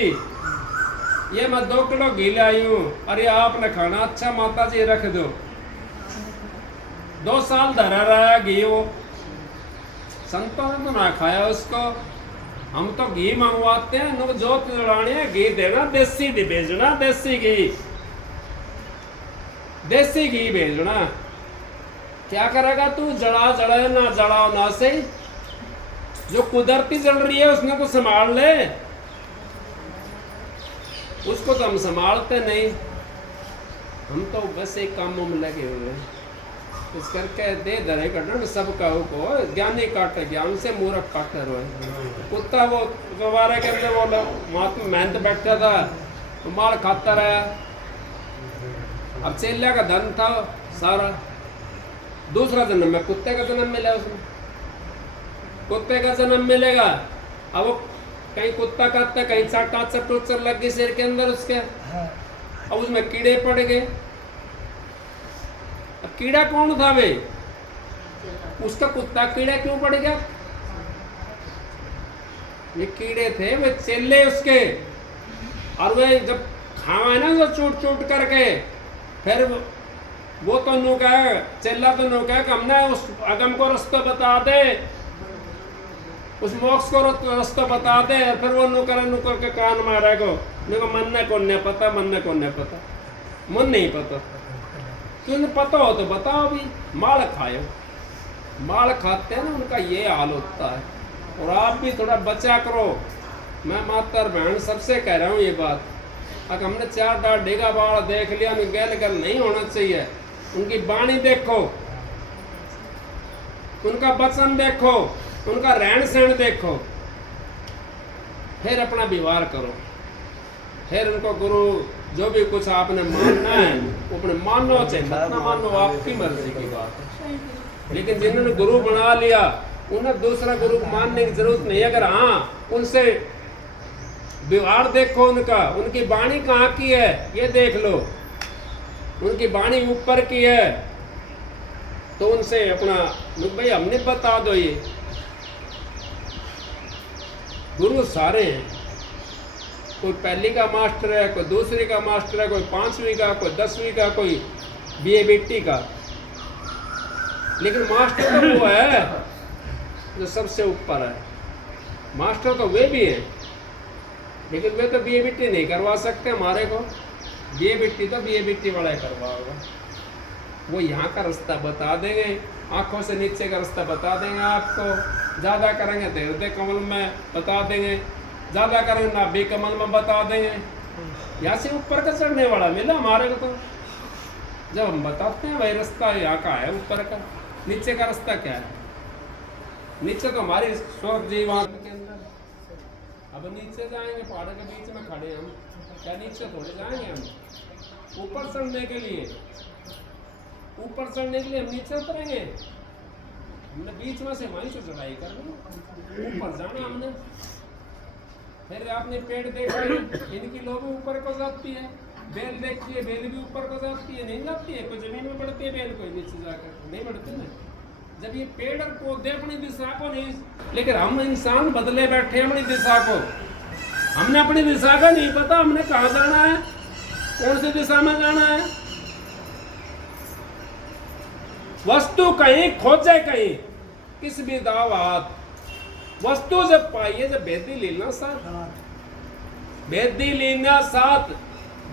ये मैं 2 किलो घी ले आई हूँ, अरे आपने खाना, अच्छा माता जी रख दो। 2 साल धरा रहा घी, वो संतों ने तो ना खाया उसको। हम तो घी मंगवाते हैं, नो जोत जलानी है, घी देना, देसी भेजना, देसी घी भेजना। क्या करेगा तू? जड़ा जड़े ना जड़ाओ ना से, जो कुदरती जल रही है उसने तो संभाल ले, उसको तो हम संभालते नहीं। हम तो बस एक कामों में लगे हुए हैं। इस करके दे धरे कटन सब काहू को, ज्ञानी काटे ज्ञान से, मूर्ख काटे रोए। कुत्ता वो दोबारा के अंदर वो महात्मा मेहनत बैठा था, माल खाता रहा। अब चेला का धन था सारा, दूसरा जन्म में कुत्ते का जन्म मिला उसमें, कुत्ते का जन्म मिलेगा। अब वो कहीं कुत्ता काटता, कहीं चाटा चटोचर लग गई सिर के अंदर उसके, अब उसमें कीड़े पड़ गए। अब कीड़ा कौन था वे? उसका कुत्ता कीड़ा क्यों पड़ गया? ये कीड़े थे वे चेले उसके, और वे जब खावा ना जो चोट चोट करके, फिर वो तो नु कहे, चेला तो नु कहे कि हमने उस अगम को रास्ता बता दे, उस मोक्ष को रास्ता बता दे। फिर वो नु करके कान मारे को, मन ने कौन नहीं पता, मन ने कौन नहीं पता, मन नहीं पता। तुमने पता हो तो बताओ भी। माल खाओ, माल खाते हैं ना, उनका ये हाल होता है। और आप भी थोड़ा बचा करो। मैं माता बहन सबसे कह रहा हूँ ये बात। अगर हमने 4 दाढ़ डेगा बाड़ देख लिया, उन्हें गैल गल नहीं होना चाहिए। उनकी वाणी देखो, उनका वचन देखो, उनका रहन सहन देखो। फिर अपना व्यवहार करो। फिर उनको गुरु जो भी कुछ आपने मानना है वो अपने मानो, चाहे मत ना मानो, आपकी मर्जी की बात है। लेकिन जिन्होंने गुरु बना लिया उन्हें दूसरा गुरु मानने की जरूरत नहीं। अगर हाँ उनसे व्यवहार देखो, उनकी वाणी कहाँ की है ये देख लो, उनकी वाणी ऊपर की है तो उनसे अपना भाई हमने बता दो। ये गुरु सारे हैं, कोई पहली का मास्टर है, कोई दूसरी का मास्टर है, कोई 5वीं का, कोई 10वीं का, कोई BA का, लेकिन मास्टर तो वो है जो सबसे ऊपर है। मास्टर तो वे भी हैं, लेकिन वे तो BA नहीं करवा सकते हमारे को। BA तो BA वाला ही करवाओगा। वो यहाँ का रास्ता बता देंगे, आंखों से नीचे का रास्ता बता देंगे आपको। ज़्यादा करेंगे तो हृदय कमल में बता देंगे, ज़्यादा करेंगे नाभि कमल में बता देंगे। यहाँ से ऊपर का चढ़ने वाला मिला हमारे को। तो जब हम बताते हैं भाई रास्ता यहाँ का है, ऊपर का, नीचे का रास्ता क्या है? नीचे तो हमारी स्वर्ग जीवन के अंदर। अब नीचे जाएंगे, पहाड़ों के बीच में खड़े हम, क्या नीचे थोड़े जाएंगे हम? ऊपर चढ़ने के लिए, ऊपर चढ़ने के लिए हम नीचे उतरेंगे? हमने बीच में से वहीं से चढ़ाई करनी, ऊपर जाना हमने। फिर आपने पेड़ देखे, इनकी लोग ऊपर को जाती है। बेल देखिए, बेल भी ऊपर को जाती है, नहीं जाती है? कोई जमीन में बढ़ती है बेल, कोई नीचे जाकर नहीं बढ़ती ना। जब ये पेड़ और पौधे अपनी दिशा को नहीं, लेकिन हम इंसान बदले बैठे अपनी दिशा को। हमने अपनी दिशा का नहीं पता, हमने कहाँ जाना है, कौन सी दिशा में जाना है। वस्तु कहीं खोजे कहीं, किस भी दावात वस्तु जब पाइए, जब भेदी लीना साथ, भेदी लीना साथ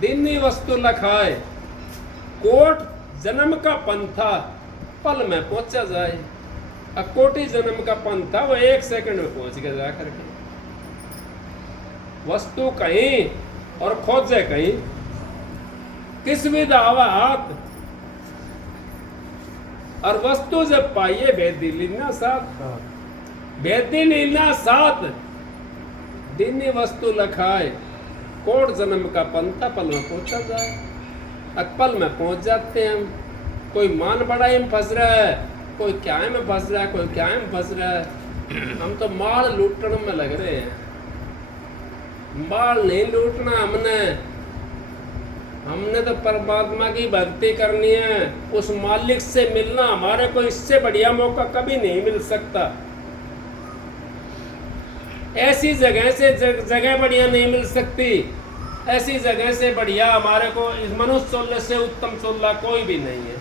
दिनी वस्तु लखाए। कोट जन्म का पंथा पल में पहुंचा जाए। कोटि जन्म का पंथा वो 1 सेकंड में पहुंच गया जा करके। वस्तु कहीं और खोजे कहीं, किस भी दावा हाथ, और वस्तु जब पाइए भेदी लीना साथ, भेदी लीना साथ दिनी वस्तु लखाए। कोट जन्म का पंथा पल में पहुंचा जाए। पल में पहुंच जाते हैं हम। कोई मान बड़ाई में फंस रहा है, कोई क्या में फंस रहा है, कोई क्या में फंस रहा है। हम तो माल लूटने में लग रहे हैं। माल नहीं लूटना हमने, हमने तो परमात्मा की भक्ति करनी है। उस मालिक से मिलना हमारे को इससे बढ़िया मौका कभी नहीं मिल सकता। ऐसी जगह से जगह बढ़िया नहीं मिल सकती। ऐसी जगह से बढ़िया हमारे को इस मनुष्य चोले से उत्तम चोला कोई भी नहीं है।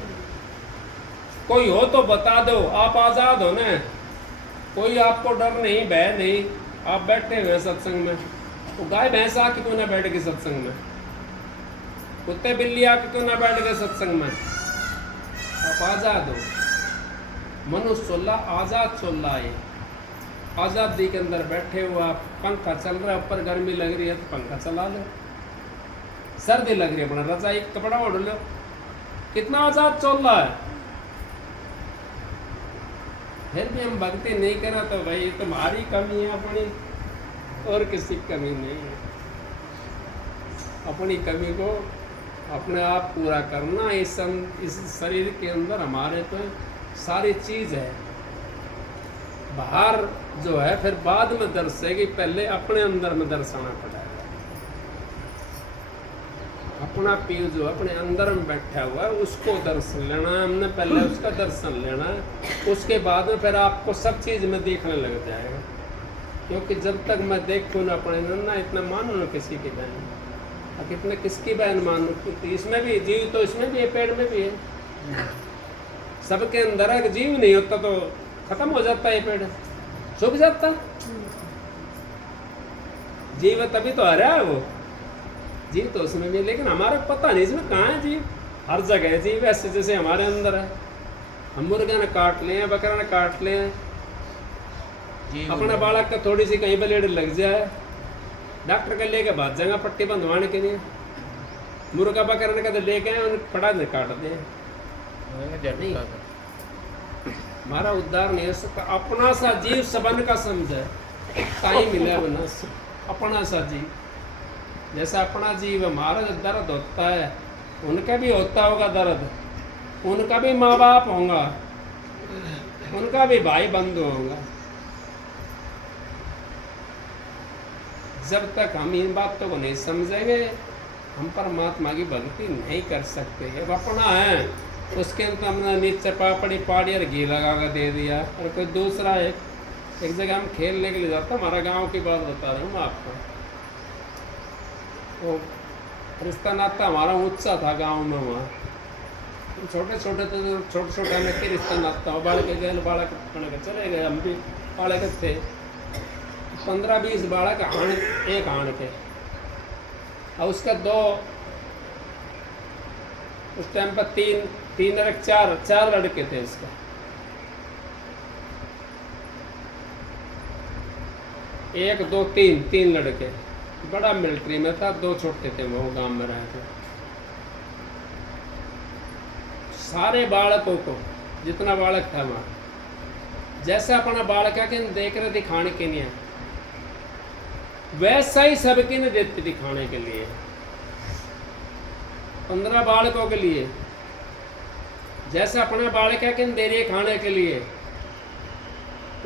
कोई हो तो बता दो, आप आजाद हो ना, कोई आपको डर नहीं, भय नहीं। आप बैठे हुए सत्संग में, तो गाय भैंस आके क्यों ना बैठ गए सत्संग में, कुत्ते बिल्ली आके क्यों ना बैठ गए सत्संग में। आप आजाद हो। मनुष्य चोला आजाद चोला है। आजादी के अंदर बैठे हुआ, पंखा चल रहा है, ऊपर गर्मी लग रही है तो पंखा चला लो, सर्दी लग रही है अपना रजाई कपड़ा ओढ़ लो। कितना आजाद चल रहा है। फिर भी हम भक्ति नहीं करा तो भाई तुम्हारी कमी है अपनी, और किसी की कमी नहीं है। अपनी कमी को अपने आप पूरा करना। इस शरीर के अंदर हमारे तो सारी चीज है। बाहर जो है फिर बाद में दर्शेगी, पहले अपने अंदर में दर्शाना पड़ेगा। अपना पीर जो अपने अंदर में बैठा हुआ है उसको दर्शन लेना है हमने, पहले उसका दर्शन लेना है। उसके बाद में फिर आपको सब चीज़ में देखने लग जाएगा। क्योंकि जब तक मैं देखूँ ना अपने ना, इतना मानो ना किसी की बहन, और कितने किसकी बहन मानो, इसमें भी जीव तो इसमें भी है, पेड़ में भी है। सबके अंदर है। जीव नहीं होता तो खत्म हो जाता है, पेड़ सूख जाता। जीव तभी तो आ रहा है वो, जीव तो उसमें भी, लेकिन हमारा पता नहीं इसमें कहाँ है जीव। हर जगह है जीव, ऐसे जैसे हमारे अंदर है। हम मुर्गे ने काट लिए हैं, बकरा ने काट लिए हैं, अपने बालक का थोड़ी सी कहीं ब्लेड लग जाए, डॉक्टर का लेके भाग जाएगा पट्टी बंधवाने के लिए। मुर्गा बकरा ने कहते लेके आए, उन्हें फटा दे काट दे। हमारा उद्धार नहीं हो सकता। अपना सा जीव सबन का समझे ताई मिले बना। अपना सा जीव, जैसा अपना जीव हमारा जो दर्द होता है उनका भी होता होगा दर्द, उनका भी माँ बाप होगा, उनका भी भाई बंधु होगा। जब तक हम इन बातों को नहीं समझेंगे हम परमात्मा की भक्ति नहीं कर सकते। अब अपना है उसके अंदर हमने नीचे पापड़ी पाड़ी और घी लगा कर दे दिया, और कोई दूसरा एक जगह हम खेलने के लिए जाते, हमारा गांव की बात बता रहा हूँ मैं आपको। वो रिश्ता नाता हमारा ऊंचा था गांव में, वहाँ छोटे छोटे तो छोटे छोटे हमें के रिश्ता नाता हो बालक गए, बालक चले गए, हम भी बालक थे 15-20 बालक आण एक आण के, और उसका दो उस टाइम पर तीन और चार लड़के थे इसका। एक दो तीन लड़के, बड़ा मिलिट्री में था, दो छोटे थे वो गांव में रहे थे। सारे बालकों को जितना बालक था वहाँ, जैसा अपना बालक के देख रहे थे खाने के लिए, वैसा ही सबके ने देती थी खाने के लिए। 15 बालकों के लिए जैसा अपना बालक के दे रही है खाने के लिए,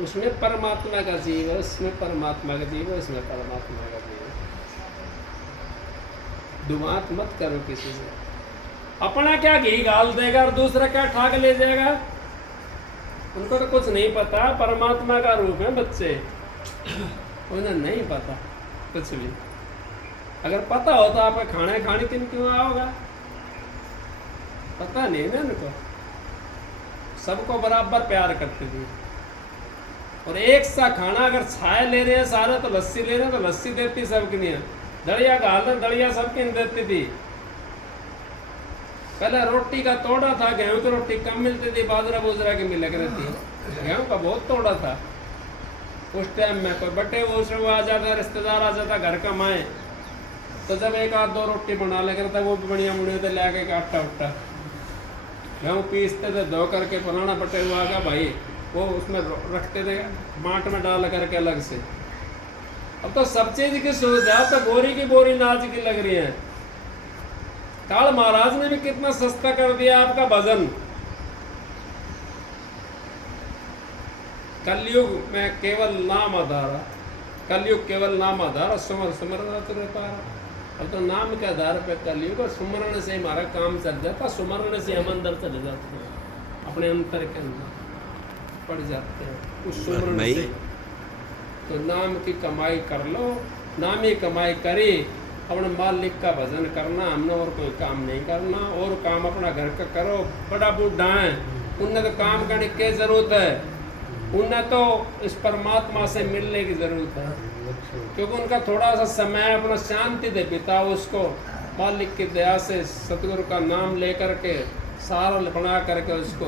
उसमें परमात्मा का जीव है, उसमें परमात्मा का जीव है, उसमें परमात्मा का जीव है। दुआत मत करो किसी से। अपना क्या घी गाल देगा और दूसरा क्या ठाक ले जाएगा, उनको तो कुछ नहीं पता। परमात्मा का रूप है बच्चे, उन्हें नहीं पता कुछ भी। अगर पता हो तो आप खाने क्यों आओगा, पता नहीं ना उनको। सबको बराबर प्यार करते थे, और एक सा खाना अगर छाया ले रहे हैं सारे तो लस्सी ले रहे हैं तो लस्सी देती सबके लिए, दड़िया का हाल दड़िया सबके देती थी। पहले रोटी का तोड़ा था, गेहूं की रोटी कम मिलती थी, बाजरा बुजरा की मिल रहती है, गेहूं का बहुत तोड़ा था उस टाइम में। कोई बटे वो आ जाता, रिश्तेदार आ जाता घर का माए, तो जब एक आध दो रोटी बना ले करता, वो भी बढ़िया मुड़े थे ला के आटा उट्टा गेहूँ पीसते थे, धो करके पुराना बटे हुआ का भाई वो उसमें रखते थे माट में डाल करके अलग से। अब तो सब चीज की सुविधा तो बोरी की बोरी नाच की लग रही है। काल महाराज ने भी कितना सस्ता कर दिया आपका भजन। कलयुग में केवल नाम आधार, कलयुग केवल नाम आधार, सुमर रहता है। अब तो नाम के आधार पे कलयुग, और सुमरण से हमारा काम चल जाता, सुमरण से हम अंदर चले जाते हैं, अपने अंतर के अंदर पड़ जाते हैं उस सुमरण से। तो नाम की कमाई कर लो, नाम ही कमाई करी, अपने मालिक का भजन करना, हमने और कोई काम नहीं करना। और काम अपना घर का करो। बड़ा बूढ़ा है, उन्हें तो काम करने की जरूरत है, उन्हें तो इस परमात्मा से मिलने की जरूरत है, क्योंकि उनका थोड़ा सा समय अपना शांति दे बिताओ उसको, मालिक की दया से सतगुरु का नाम लेकर के सारा बना करके उसको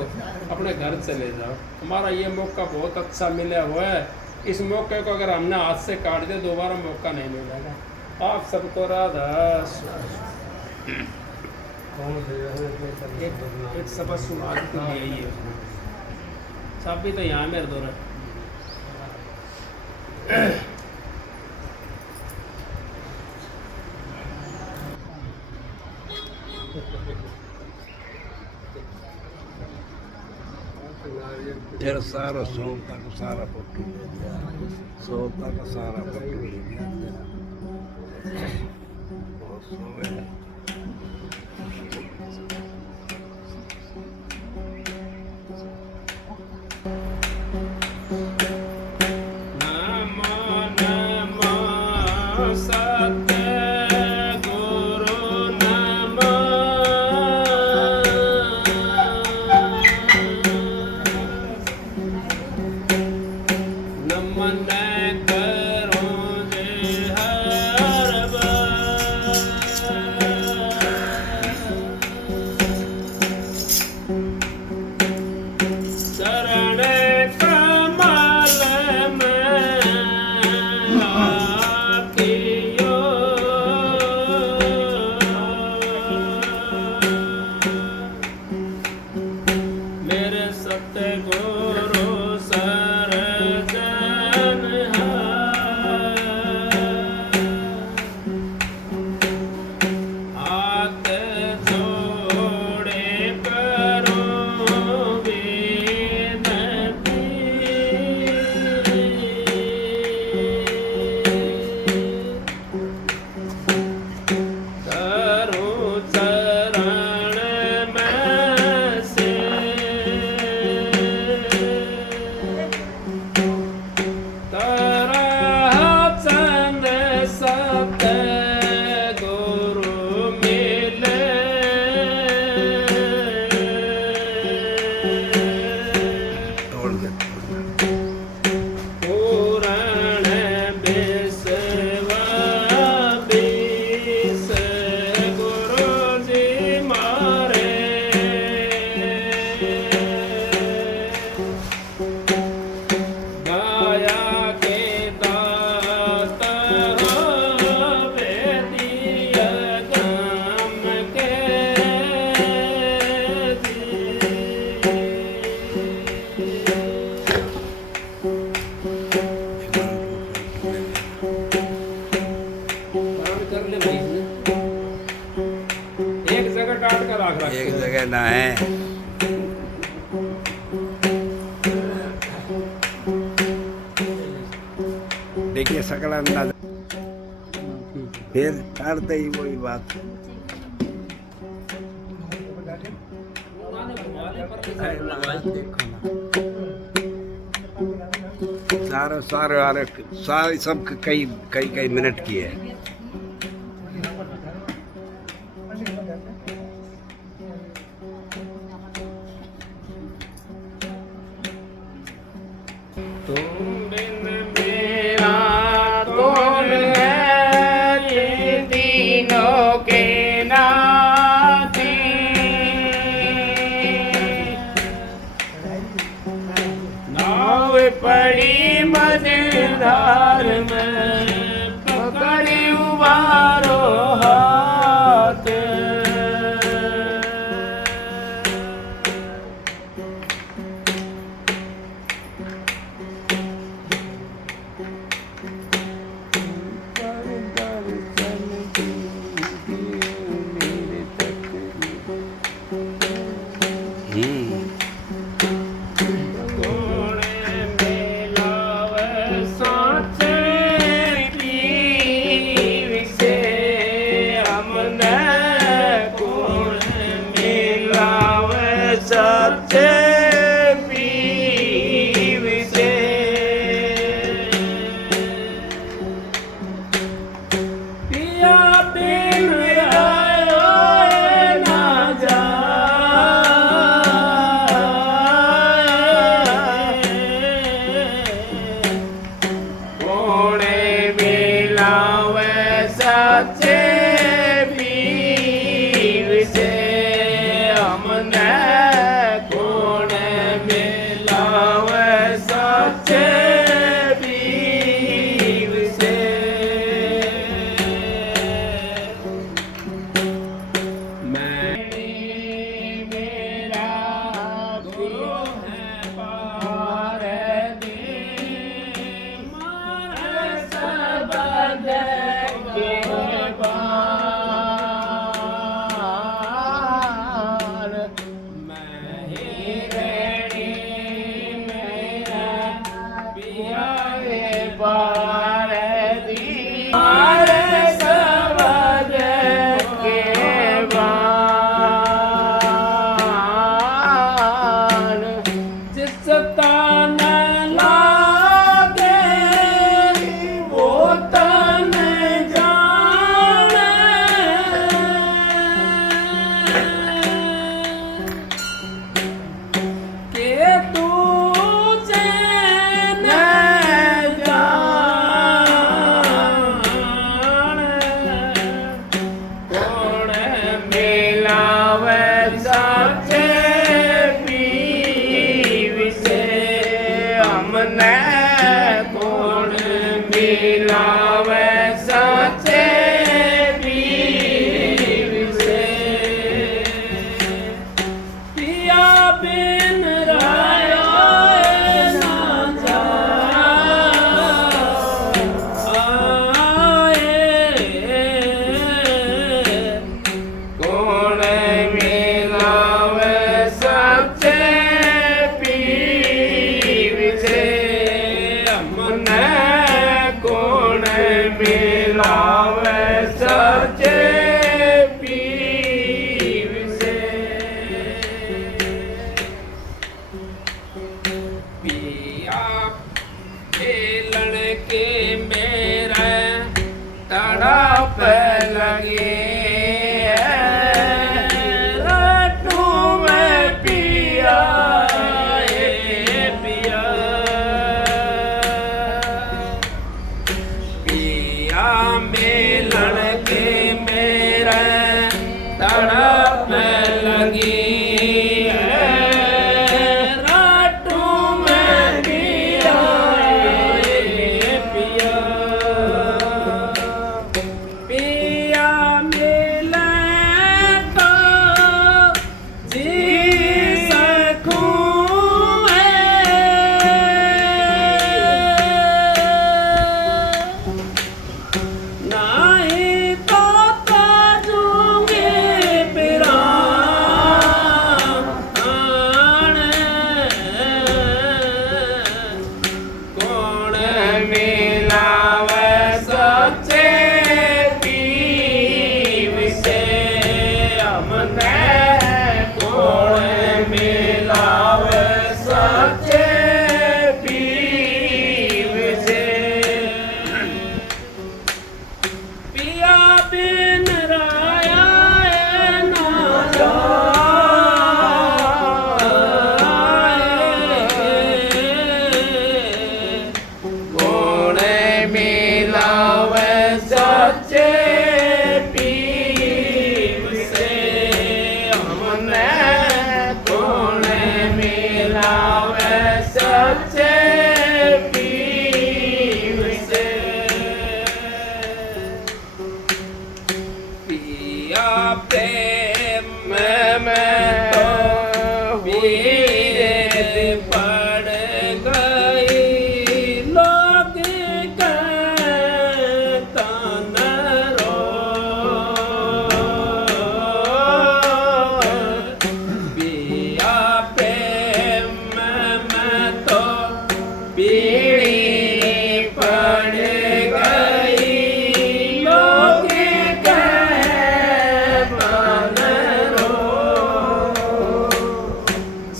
अपने घर चले जाओ। हमारा ये मौका बहुत अच्छा मिला हुआ है, इस मौके को अगर हमने हाथ से काट दिया दोबारा मौका नहीं मिलेगा। आप सबको राधा एक सबक सुना के यही है, सब भी तो यहाँ मेरे दो तेरा सारा सोता का सारा पट्टू, सोता का सारा पट्टू बहुत सोए। देखिए सकल अंदाज फिर करते ही वही बात। अरे महाराज देखो ना सारे सारे वाले सारे सब कई कई कई मिनट की है। तुम बिन मेरा कौन है ये तीनों के नाती। नाव पड़ी मझधार में पकड़ी उबारो हाथ।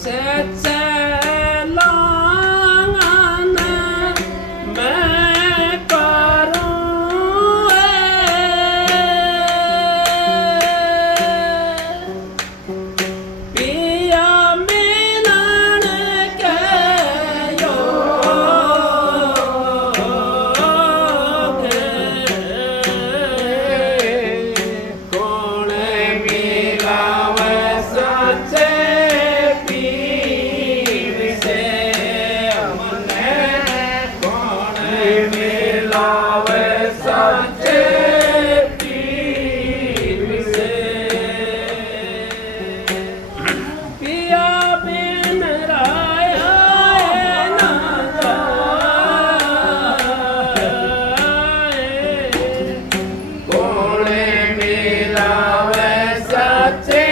ਸੱਚੇ ਲਾਂਗਨ ਮੈਂ ਕਰੂੰ ਪਿਆ ਮਿਲਣ ਕੇ ਕੋਣ ਮਿਲਾਵੇ ਸੱਚੇ ਪੀਰ ਸੇ ਮਨੇ ਕੋਣ ਮਿਲਾਵੇ ਸੱਚੇ ਪੀਰ ਸੇ ਪਿਆ ਬਿਨ ਰਾਇਆ ਨਾ ਜਾਏ ਕੋਣ ਮਿਲਾਵੇ ਸੱਚੇ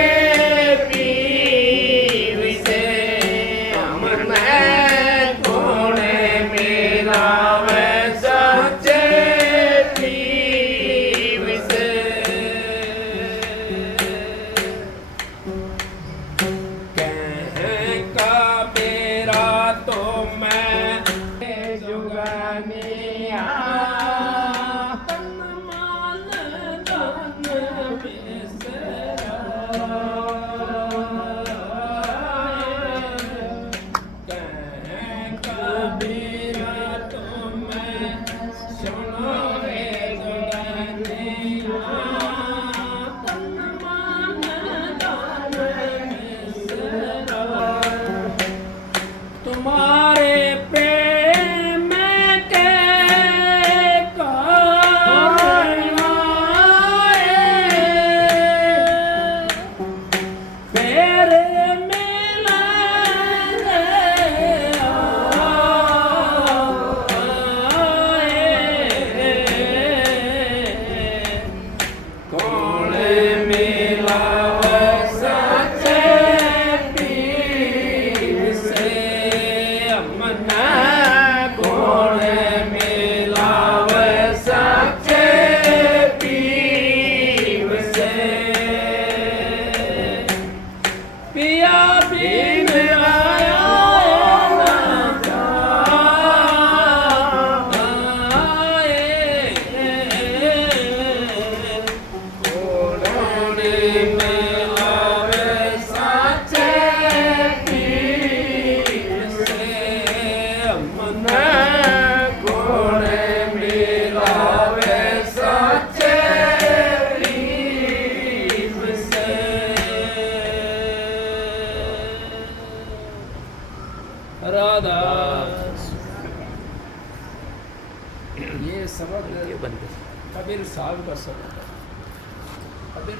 ਪੀਰ ਸੇ ਮਨੇ ਕੋਣ ਮਿਲਾਵੇ ਸੱਚੇ ਪੀਰ ਸੇ ਕਹਿ ਕਾ ਮੇਰਾ ਤੋ ਮੈਂ ਜੁਗਾਨੀਆ ਤਨ ਮਾਲ ਧਨ ਬਿਸਰਾ ਕਹਿ ਕਾ ਮੇਰਾ ਤੋ ਮੈਂ ਸੁਣੋ ਰੇ ਜੁਗਾਨੀਆ ਤਨ ਮਾਲ ਧਨ ਬਿਸਰਾ तुम्हारे प्रेम के कारण फिर मिलेंगे कौन मिलावे सच्चे पीर से मना कौन मिलावे सच्चे पीर से पिया बिन आया ना जाए कौन मिलावे सच्चे पीर से मना कौन मिलावे सच्चे पीर से राधा ये सबक कबीर साहब का सबक है कबीर